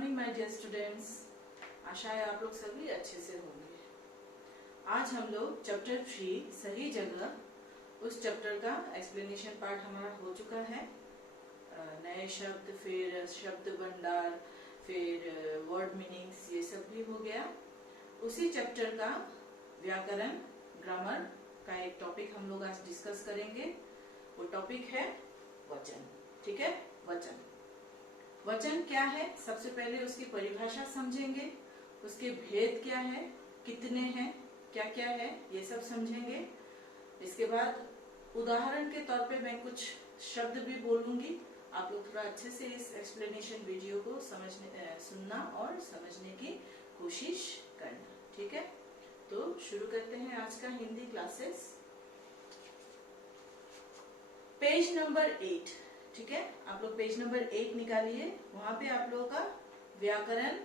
Morning my dear students. आशा है आप लोग सभी अच्छे से होंगे। आज हम लोग चैप्टर 3 सही जगह उस चैप्टर का एक्सप्लेनेशन पार्ट हमारा हो चुका है। नए शब्द, फिर शब्द भंडार, फिर वर्ड मीनिंग्स, ये सब भी हो गया। उसी चैप्टर का व्याकरण, ग्रामर का एक टॉपिक हम लोग आज डिस्कस करेंगे। वो टॉपिक है वचन। ठीक है, वचन। वचन क्या है, सबसे पहले उसकी परिभाषा समझेंगे, उसके भेद क्या है, कितने हैं, क्या क्या है, ये सब समझेंगे। इसके बाद उदाहरण के तौर पे मैं कुछ शब्द भी बोलूंगी। आप लोग थोड़ा अच्छे से इस एक्सप्लेनेशन वीडियो को सुनना और समझने की कोशिश करना। ठीक है, तो शुरू करते हैं आज का हिंदी क्लासेस। Page number 8। ठीक है, आप लोग पेज नंबर 8 निकालिए। वहां पे आप लोगों का व्याकरण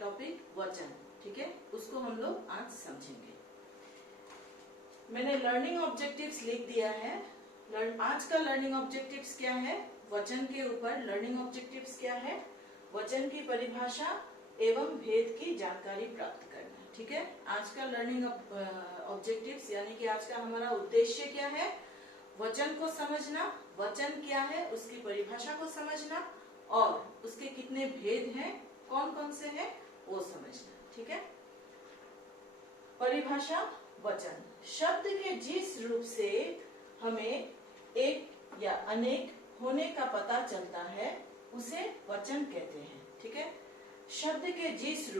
टॉपिक वचन, ठीक है, उसको हम लोग आज समझेंगे। मैंने लर्निंग ऑब्जेक्टिव्स लिख दिया है। आज का लर्निंग ऑब्जेक्टिव्स क्या है? वचन के ऊपर लर्निंग ऑब्जेक्टिव्स क्या है? वचन की परिभाषा एवं भेद की जानकारी प्राप्त करना। ठीक है, आज का लर्निंग ऑब्जेक्टिव्स यानी कि आज का हमारा उद्देश्य क्या है? वचन को समझना, वचन क्या है उसकी परिभाषा को समझना और उसके कितने भेद हैं, कौन कौन से हैं, वो समझना। ठीक है, परिभाषा वचन शब्द के जिस रूप से हमें एक या अनेक होने का पता चलता है उसे वचन कहते हैं। ठीक है, शब्द के जिस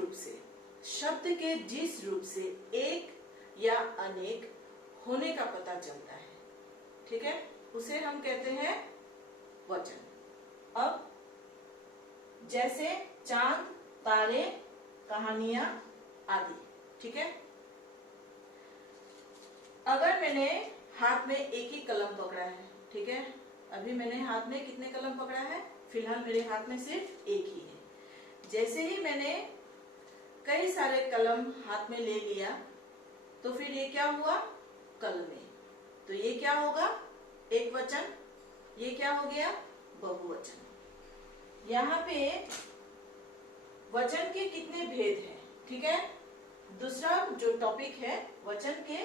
रूप से एक या अनेक होने का पता चलता है, ठीक है, उसे हम कहते हैं वचन। अब जैसे चांद, तारे, कहानियां आदि। ठीक है, अगर मैंने हाथ में एक ही कलम पकड़ा है, ठीक है, अभी मैंने हाथ में कितने कलम पकड़ा है? फिलहाल मेरे हाथ में सिर्फ एक ही है। जैसे ही मैंने कई सारे कलम हाथ में ले लिया तो फिर ये क्या हुआ? कलमे। तो ये क्या होगा? एक वचन। ये क्या हो गया? बहुवचन। यहाँ पे वचन के कितने भेद हैं? ठीक है, दूसरा जो टॉपिक है वचन के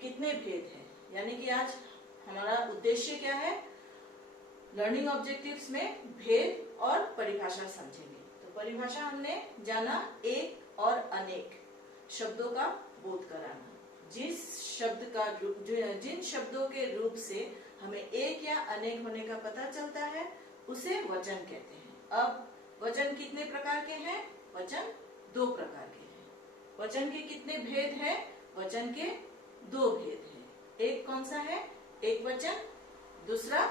कितने भेद हैं, यानी कि आज हमारा उद्देश्य क्या है? लर्निंग ऑब्जेक्टिव्स में भेद और परिभाषा समझेंगे। तो परिभाषा हमने जाना एक और अनेक शब्दों का बोध कराना। जिन शब्दों के रूप से हमें एक या अनेक होने का पता चलता है उसे वचन कहते हैं। अब वचन कितने प्रकार के हैं? वचन 2 प्रकार के हैं। वचन के कितने भेद हैं? वचन के 2 भेद हैं। एक कौन सा है? एक वचन, दूसरा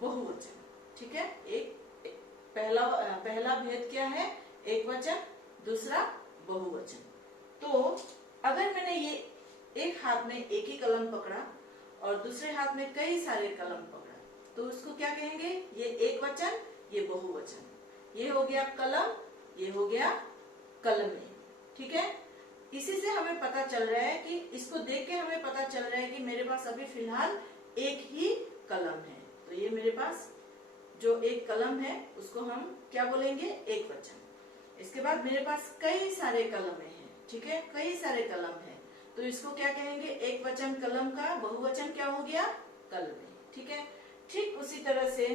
बहुवचन। ठीक है, पहला भेद क्या है? एक वचन, दूसरा बहुवचन। तो अगर मैंने ये एक हाथ में एक ही कलम पकड़ा और दूसरे हाथ में कई सारे कलम पकड़ा तो उसको क्या कहेंगे? ये एक वचन, ये बहुवचन। ये हो गया कलम, ये हो गया कलमे। ठीक है, इसी से हमें पता चल रहा है कि इसको देख के हमें पता चल रहा है कि मेरे पास अभी फिलहाल एक ही कलम है। तो ये मेरे पास जो एक कलम है उसको हम क्या बोलेंगे? एक वचन। इसके बाद मेरे पास कई सारे कलम हैं। ठीक है, कई सारे कलम हैं तो इसको क्या कहेंगे? एक वचन कलम का बहुवचन क्या हो गया? कलमे। ठीक है, ठीक उसी तरह से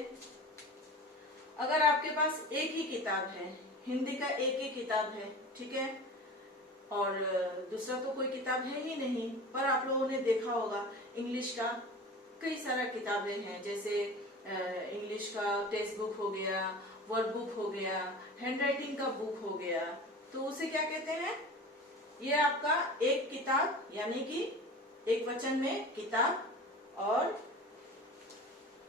अगर आपके पास एक ही किताब है, हिंदी का एक ही किताब है, ठीक है, और दूसरा तो कोई किताब है ही नहीं, पर आप लोगों ने देखा होगा इंग्लिश का कई सारा किताबें हैं। जैसे इंग्लिश का टेक्स्ट बुक हो गया, वर्ड बुक हो गया, हैंडराइटिंग का बुक हो गया, तो उसे क्या कहते हैं? ये आपका एक किताब, यानी कि एक वचन में किताब, और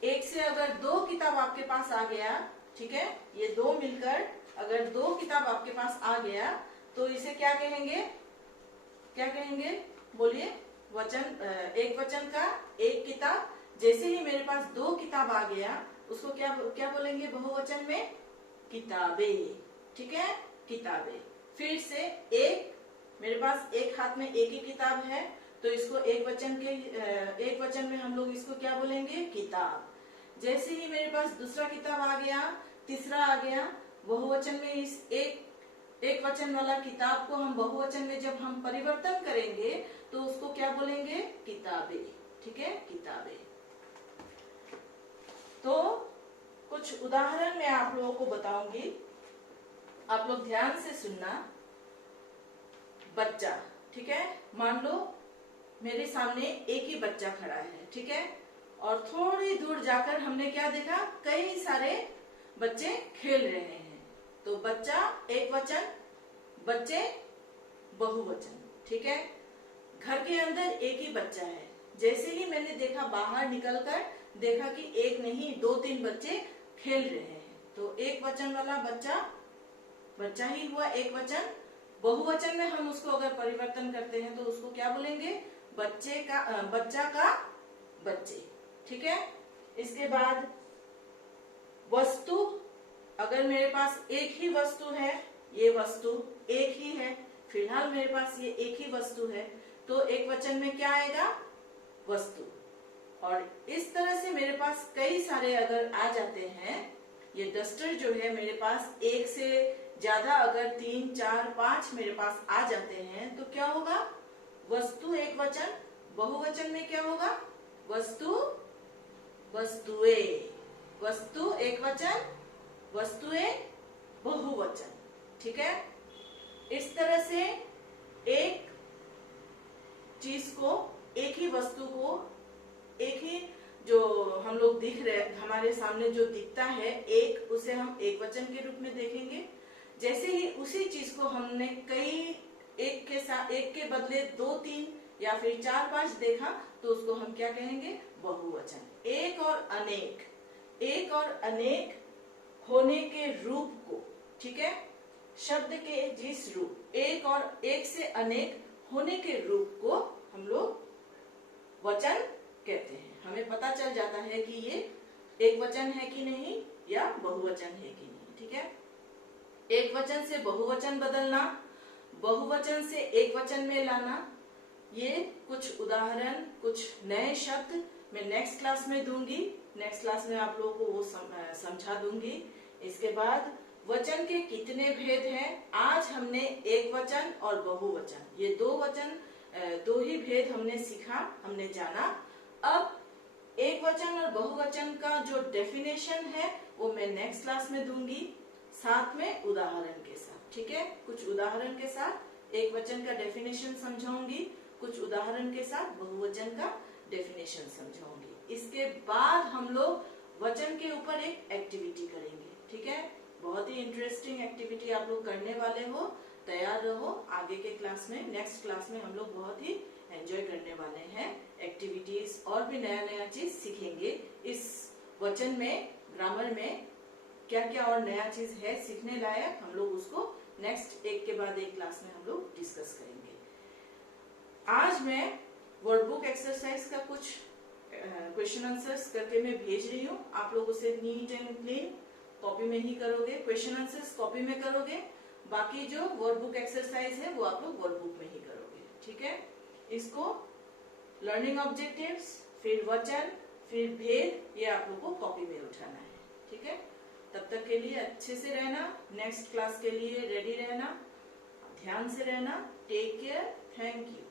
एक से अगर 2 किताब आपके पास आ गया, ठीक है, ये 2 मिलकर अगर 2 किताब आपके पास आ गया तो इसे क्या कहेंगे? क्या कहेंगे? बोलिए। वचन, एक वचन का एक किताब। जैसे ही मेरे पास 2 किताब आ गया उसको क्या बोलेंगे? बहुवचन में किताबें। ठीक है, किताबें। फिर से एक, मेरे पास एक हाथ में एक ही किताब है तो इसको एक वचन में हम लोग इसको क्या बोलेंगे? किताब। जैसे ही मेरे पास दूसरा किताब आ गया, तीसरा आ गया, बहुवचन में इस एक वचन वाला किताब को हम बहुवचन में जब हम परिवर्तन करेंगे तो उसको क्या बोलेंगे? किताबें। ठीक है, किताबें। तो कुछ उदाहरण मैं आप लोगों को बताऊंगी, आप लोग ध्यान से सुनना। बच्चा, ठीक है, मान लो मेरे सामने एक ही बच्चा खड़ा है, ठीक है, और थोड़ी दूर जाकर हमने क्या देखा? कई सारे बच्चे खेल रहे हैं। तो बच्चा एक वचन, बच्चे बहुवचन। ठीक है, घर के अंदर एक ही बच्चा है। जैसे ही मैंने देखा, बाहर निकलकर देखा कि एक नहीं 2-3 बच्चे खेल रहे हैं, तो एक वचन वाला बच्चा बच्चा ही हुआ एक वचन। बहुवचन में हम उसको अगर परिवर्तन करते हैं तो उसको क्या बोलेंगे? बच्चा का बच्चे। ठीक है, इसके बाद वस्तु, अगर मेरे पास एक ही वस्तु है, ये वस्तु एक ही है, फिलहाल मेरे पास ये एक ही वस्तु है, तो एक वचन में क्या आएगा? वस्तु। और इस तरह से मेरे पास कई सारे अगर आ जाते हैं, ये डस्टर जो है मेरे पास एक से ज्यादा अगर 3, 4, 5 मेरे पास आ जाते हैं तो क्या होगा? वस्तु एक वचन। बहुवचन में क्या होगा? वस्तु, वस्तुएं। वस्तु एक वचन, वस्तुएं बहुवचन। ठीक है, इस तरह से एक चीज को, एक ही वस्तु को, एक ही जो हम लोग दिख रहे, हमारे सामने जो दिखता है एक, उसे हम एक वचन के रूप में देखेंगे। जैसे ही उसी चीज को हमने कई एक के साथ, एक के बदले 2-3 या फिर 4-5 देखा तो उसको हम क्या कहेंगे? बहुवचन। एक और अनेक, एक और अनेक होने के रूप को, ठीक है, शब्द के जिस रूप, एक और एक से अनेक होने के रूप को हम लोग वचन कहते हैं। हमें पता चल जाता है कि ये एक वचन है कि नहीं या बहुवचन है कि नहीं। ठीक है, एक वचन से बहुवचन बदलना, बहुवचन से एक वचन में लाना, ये कुछ उदाहरण, कुछ नए शब्द मैं नेक्स्ट क्लास में दूंगी। नेक्स्ट क्लास में आप लोगों को वो समझा दूंगी। इसके बाद वचन के कितने भेद हैं? आज हमने एक वचन और बहुवचन, ये दो ही भेद हमने सीखा, हमने जाना। अब एक वचन और बहुवचन का जो डेफिनेशन है वो मैं नेक्स्ट क्लास में दूंगी, साथ में उदाहरण के साथ। ठीक है, कुछ उदाहरण के साथ एक वचन का डेफिनेशन समझाऊंगी, कुछ उदाहरण के साथ बहुवचन का डेफिनेशन समझाऊंगी। इसके बाद हम लोग वचन के ऊपर एक एक्टिविटी करेंगे। ठीक है, बहुत ही इंटरेस्टिंग एक्टिविटी आप लोग करने वाले हो, तैयार रहो। आगे के क्लास में, नेक्स्ट क्लास में हम लोग बहुत ही एंजॉय करने वाले हैं एक्टिविटीज, और भी नया नया चीज सीखेंगे। इस वचन में, ग्रामर में क्या क्या और नया चीज है सीखने लायक, हम लोग उसको नेक्स्ट एक के बाद एक क्लास में हम लोग डिस्कस करेंगे। आज मैं वर्कबुक एक्सरसाइज का कुछ क्वेश्चन आंसर्स करके मैं भेज रही हूँ। आप लोग उसे नीट एंड क्लीन कॉपी में ही करोगे, क्वेश्चन आंसर्स कॉपी में करोगे, बाकी जो वर्कबुक एक्सरसाइज है वो आप लोग वर्कबुक में ही करोगे। ठीक है, इसको लर्निंग ऑब्जेक्टिव्स, फिर वचन, फिर भेद, ये आप लोग को कॉपी में उठाना है। ठीक है, तब तक के लिए अच्छे से रहना, नेक्स्ट क्लास के लिए रेडी रहना, ध्यान से रहना। Take care, thank you.